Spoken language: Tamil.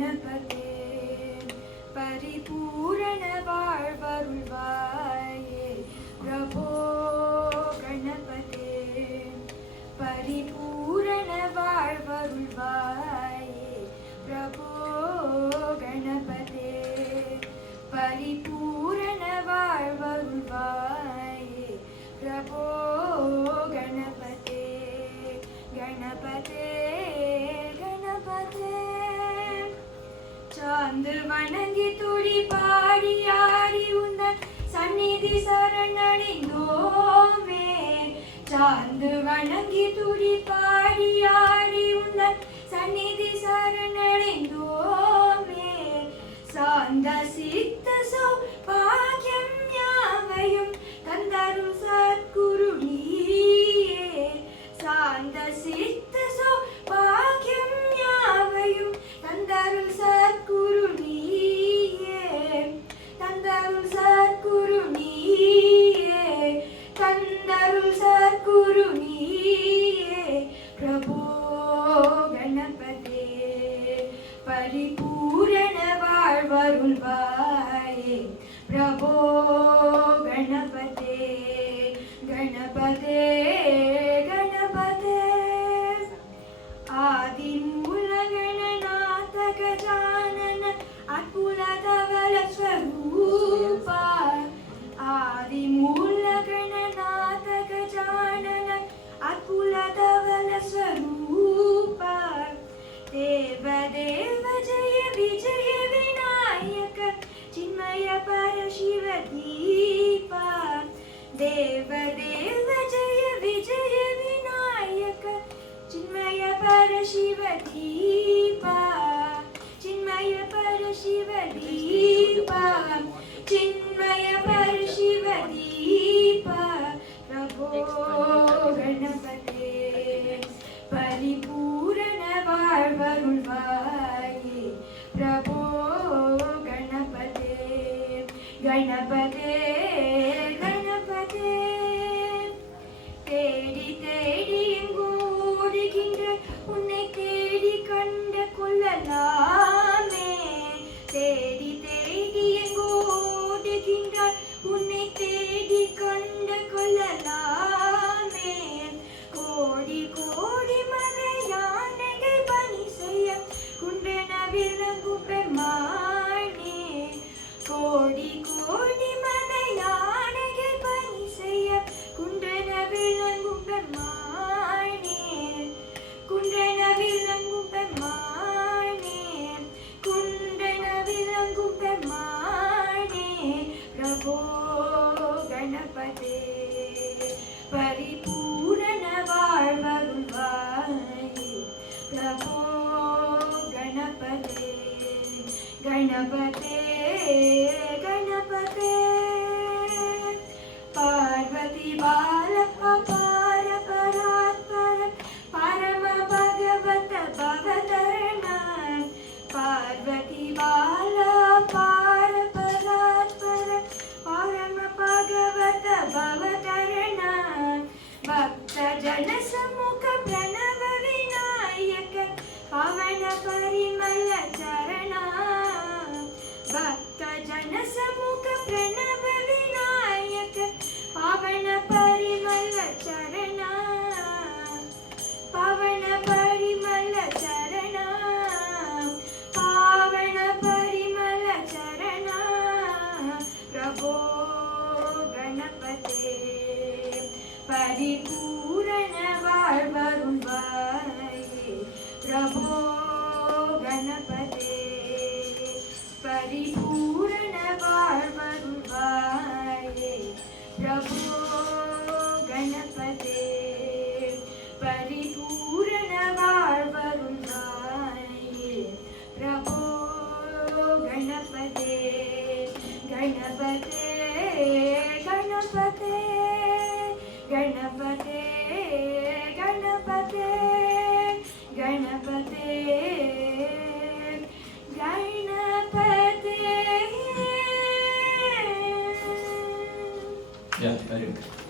கணபதே பரிபூரண வாழ்வருள்வாயே பிரபோ கணபதே பரிபூரண வாழ்வருள்வாயே பிரபோ கணபதே பரிபூரண வாழ்வருள்வாயே பிரபோ கணபதே கணபதே கணபதே சாந்து வணங்கி துடி பாடி ஆடி உந்தன் சந்நிதி சரணடைந்தோமே சாந்து வணங்கி துடி பாடி ஆடி உந்தன் சந்நிதி சரணடைந்தோமே சாந்த சித்த சௌபாகியம் யாவையும் தந்தரும் சத்குரு நீயே சாந்த சித்த சௌபாகியம் யாவையும் தந்தரும் சத்குரு நீயே தந்தரும் சத்குரு நீயே தந்தரும் சத்குரு நீயே பிரபோ கணபதே பரிபூரண வாழ்வருள்வாயே பிரபோ கணபதே கணபதே கணபதே ஆதி மூல கணநாத கஜானன அற்புத தவல ஸ்வரூபா ஆதி மூல கணநாத கஜானன அற்புத தவல ஸ்வரூபா தேவ தேவ ஜய விஜய விநாயக चिन्मय परशिव दीपा देव देव जय विजय विनायक चिन्मय परशिव दीपा चिन्मय परशिव दीपा चिन्मय परशिव दीपा प्रभो गणपते परिपूर्ण வாழ்வருள்வாயே பிரபோ கணபதே கணபதே தேடி தேடி எங்கோடுகின்ற உன்னை தேடி கண்ட கொள்ளலாமே தேடி தேடி எங்கோடுகின்ற உன்னை தேடி கண்ட கொள்ளலாமே கோடி கோடி மலையானைகள் பணி செய்ய குன்றன விளங்கும் பெருமானே கோடி கோடி மலையானைகள் பணி செய்ய குன்றன விளங்கும் பெருமானே குன்றன விளங்கும் பெருமானே குன்றன விளங்கும் பெருமானே பிரபோ கணபதே பரிபூரண வாழ்வருள்வாயே பிரபோ கணபதே கணபதே गणपते पार्वती बाल अपार परात्पर परम भगवत भवतरणा पार्वती बाल अपार परात्पर परम भगवत भवतरणा भक्त जन सम्मुख प्रणव विनायक पवन परिमल चरणा भक्त जन सम्मुख प्रणव विनायक पावन परिमल चरणा पावन परिमल चरणा पावन परिमल चरणा प्रभो गणपते परिपूर्ण வாழ்வருள்வாயே प्रभो गणपते परिपूर्ण வாழ்வருள்வாயே प्रभो गणपते परिपूर्ण வாழ்வருள்வாயே प्रभो गणपते गणपते गणपते गणपते गणपते गणपते Yeah, very good.